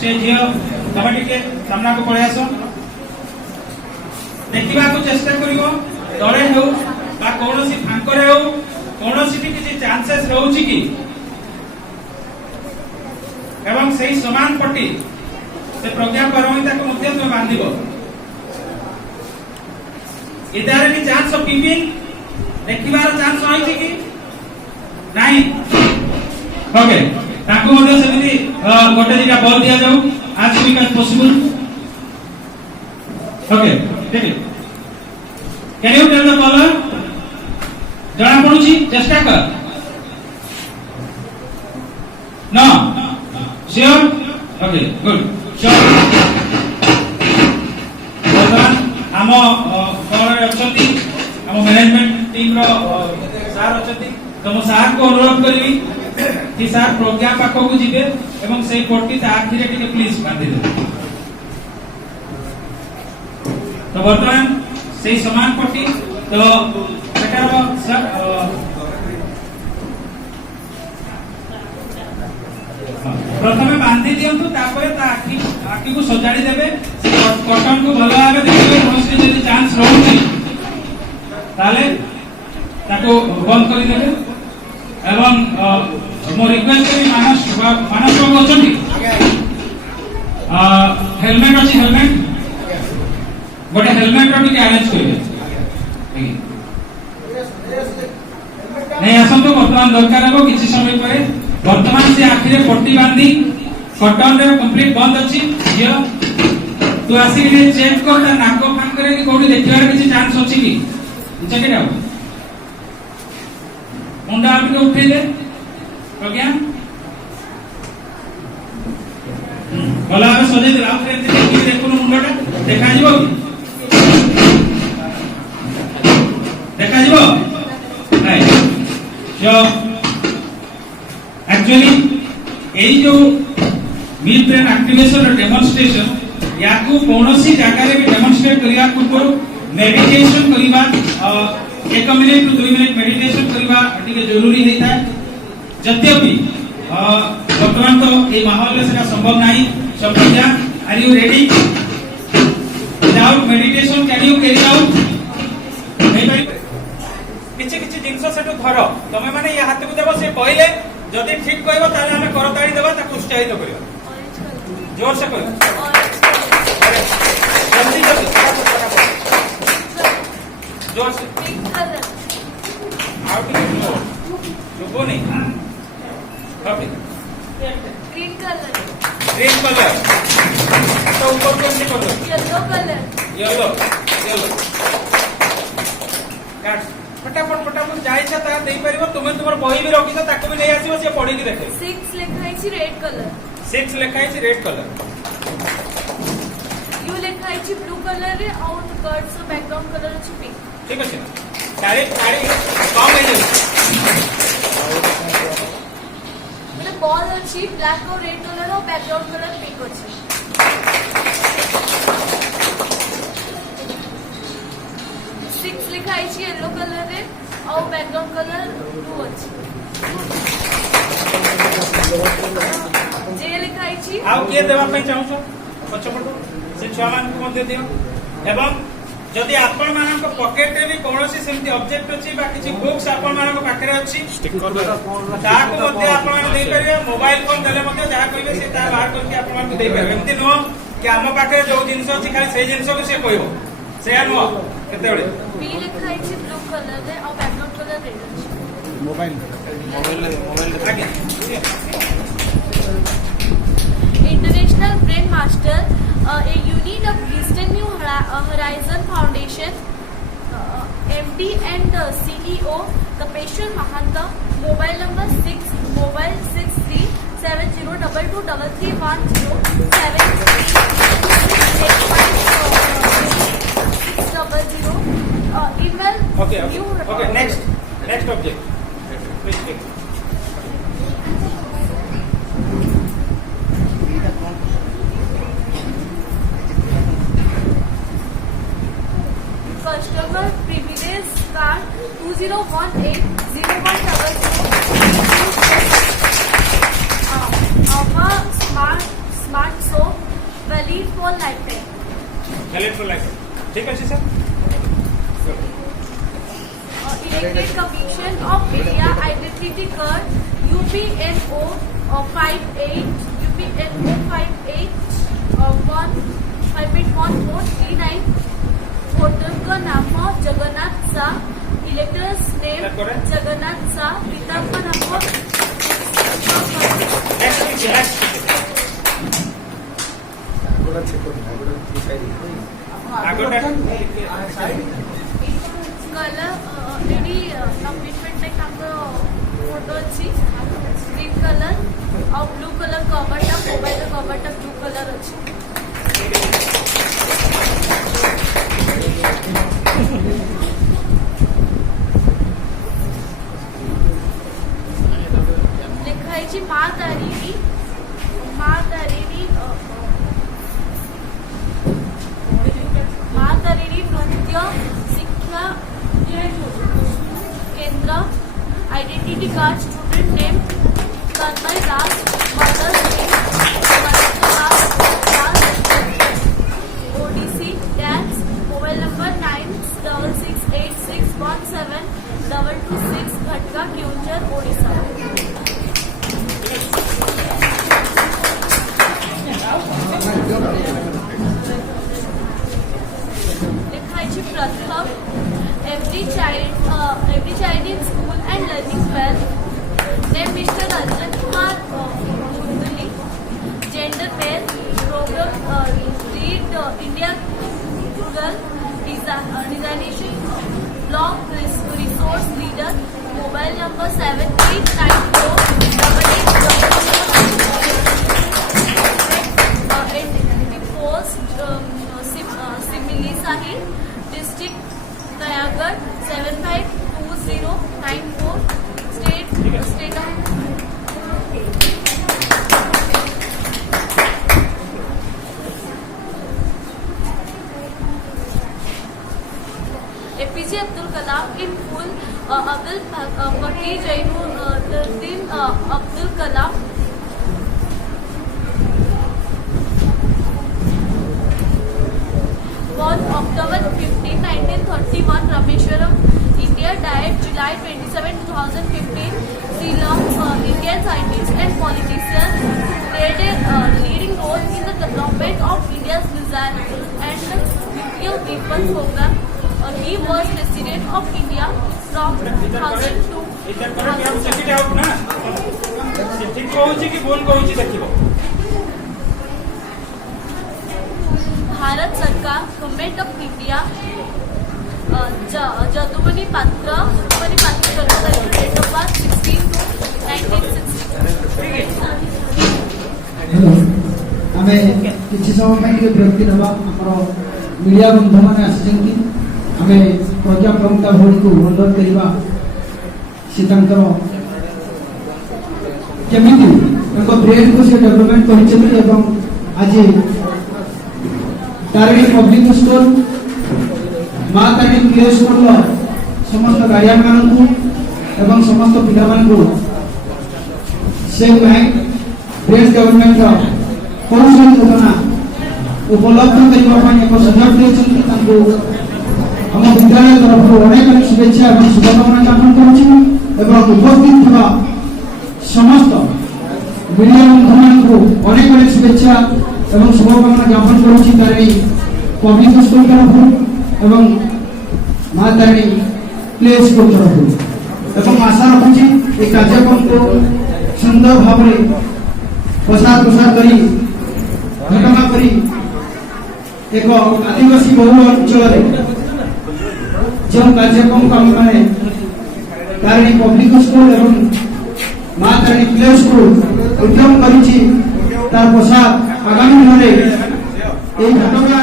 से झील तमे टिके सामना को पळे आसो देखिबा को चेष्टा करिवो तळे हेउ बा कोनोसी फांकरे हेउ कोनोसी किछि चांसेस रहउछि कि एवं सही समान पट्टी से प्रज्ञा पारमिता को मध्य तुम बांधिबो इधार की चांस ऑफ पिपिंग देखिबार चांस होइछि कि नहीं ओके ताको मध्य सेमिति गोटे दिटा बॉल दिया जाऊ आज वीक एज पॉसिबल ओके ठीक है can you tell the caller जणा पडुछि चेष्टा कर no sure okay good sure हम कॉलर अछंती हम मैनेजमेंट टीम रो सार अछंती तो मो सार को अनुरोध करबी कि सार प्रज्ञा पाखो को जिबे एवं सेई पट्टी ता आखिरे टिके प्लीज बांधि दे तो वर्तमान सेई समान पट्टी तो सेटार सर प्रथमे बांधि दियंतु तापरे ता आखी को सजाड़ी देबे कॉटन को भलो भाबे देखिबे कोनोसी जदि चांस रहउछि ताले ताको बंद करि देबे एवं मो रिक्वेस्ट करी मानस बाबू अछंती हेलमेट अछि हेलमेट गोटे हेलमेट रो टिके अरेंज करिवे नहीं आसंतो वर्तमान दरकार हो किछि समय परे वर्तमान से आखिरे पट्टी बांधी कॉटन रे कंप्लीट बंद अछि जियो तू आसी के चेक कर ता नाको फान करे कि कोडी देखिबार किछि चांस अछि कि चेक इट आउट मुंडा आपके उठे दे प्रज्ञा भला भाबे सजे दे आउ फ्रेंड देखि देखुन मुंडटा देखा जिवो कि देखा जिवो नाही जो एक्चुअली एई जो मिड ब्रेन एक्टिवेशन और डेमोन्स्ट्रेशन याकू कोनोसी जगह रे भी डेमोन्स्ट्रेट करिया पूर्व मेडिटेशन करिबा 1 मिनिट टू 2 मिनिट मेडिटेशन करिबा अतिके जरूरी हेता जत्यपि वर्तमान तो ए माहौल में सेटा संभव नाही सब प्रजा are you ready without meditation can you carry out नहीं भाई किछि किछि जिंस सेटो धरो तमे माने या हाथ को देबो से पहिले जदि ठीक कहबो ताले हमें करताड़ी देबा ताकू उत्साहित करियो जोर से कहियो जल्दी जल्दी जोर से आउट लोगो नहीं ओके ग्रीन कलर तो ऊपर को से करो येलो कलर येलो काट फटाफट जाय छ ता देई परिबो तुमे तुमर बही भी रखी छ ताको भी नहीं आसीबो से पढी के देखे 6 लिखाई छी रेड कलर 6 लिखाई छी रेड कलर यू लिखाई छी ब्लू कलर रे और कर्ड्स बैकग्राउंड कलर छी पिंक ठीक अछि सारे कम है मतलब बॉल अछि ब्लैक और रेड कलर और बैकग्राउंड कलर पिंक अछि 6 लिखाई छी येलो कलर रे और बैकग्राउंड कलर ब्लू अछि जे लिखाई छी आउ के देबा पे चाहू छ पछपट से छुआ मान को मध्य दियो एवं जदि आपण मानक पॉकेट रे भी कोनोसी सेमती ऑब्जेक्ट अछि बा किछि बुक्स आपण मानक पाखरे अछि स्टिकर ताको मध्य आपण मान देई परिबे मोबाइल फोन देले मध्य जहा कहिबे से ता बाहर करके आपण मान देई परिबे एमती नो कि हम पाखरे जो जिंस अछि खाली से जिंस को से कहबो से नो केते बळे बी लिखाई छी ब्लू कलर रे और बैकग्राउंड कलर रेड अछि मोबाइल आगे International Brain Master, a unit of Eastern New Horizon Foundation, MD and CEO, Tapeshwar Mahanta, mobile number 637033170600. Email. Okay. Next object. Please take. Customer privilege card 20180100. Our smart for lifetime. valid for life. ठीक है sir. Elected Commission of India Identity Card UPNO 58 UPNO 581439 voter का नाम Jagannath Shah, elector's name Jagannath Shah, पिता का नाम Next picture. Next picture. आगोटा. Colour एडी commitment like हमरो फोटो अछि ग्रीन कलर और ब्लू कलर कवरटा मोबाइल कवरटा ब्लू कलर अछि. लिखाई छी माँ तारिणी नृत्य शिक्षा केंद्र identity card student name Tanmay Das mother's name Odissi dance mobile number 9668617226 घटका Keonjhar Odisha. Pratham, every child in school and learning well. Name Mr. Ranjan Kumar Mundali. Gender male. Program lead India Rural Designation. Blog resource leader. Mobile number 7894. Post Simili Sahi. District Nayagarh 752094 state of APJ Abdul Kalam in full. Abdul Pakti Jainuddin Abdul Kalam. Born October 15, 1931, Rameshwaram, India. Died July 27, 2015. Ceylon, Indian scientist and politician. Played a leading role in the development of India's missile and nuclear weapons program. He was President of India from 2002. इधर पर हम check it out ना. ठीक कहूची कि बोल कहूची देखिबो. भारत सरकार government of India जदुमनी पात्र कर्मचारी डेट ऑफ बर्थ 16/2/1960. हेलो आमे किछि समय ପାଇଁ ଟିକେ ବିରକ୍ତି ନେବା ଆମର ମିडिଆ ବନ୍ଧୁମାନେ ଆସିଛନ୍ତି ଆମେ ପ୍ରଜ୍ଞା ପ୍ରମୁଖ ଭୋଡ଼ିକୁ ଅନୁରୋଧ କରିବା ସେ ତାଙ୍କର କେମିତି ତାଙ୍କ ବ୍ରେନକୁ ସେ ଡେଭଲପମେଣ୍ଟ କରିଛନ୍ତି ଏବଂ ଆଜି तारिणी पब्लिक स्कूल माँ तारिणी प्ले स्कूल समस्त गार्डियन मानू एवं समस्त पिला मानू से bank brain government Kaushal Yojana उपलब्ध करने एक सुझाव देते आम विद्यालय तरफ अनेक शुभेच्छा और शुभकामना ज्ञापन करुच्ची उपस्थित था समस्त मीडिया बंधु अनेक शुभेच्छा एवं शुभकामना ज्ञापन करुच्ची तारिणी पब्लिक स्कूल तरफ एवं माँ तारिणी प्ले स्कूल तरफ एवं आशा रखुची ये कार्यक्रम को सुंदर भाव में प्रसार प्रसार करी घटना करी एक आदिवासी बहुल अंचल जो कार्यक्रम को आम मैंने तारिणी पब्लिक स्कूल एवं माँ तारिणी प्ले स्कूल उद्यम करी तार प्रसाद आगामी दिन में घटना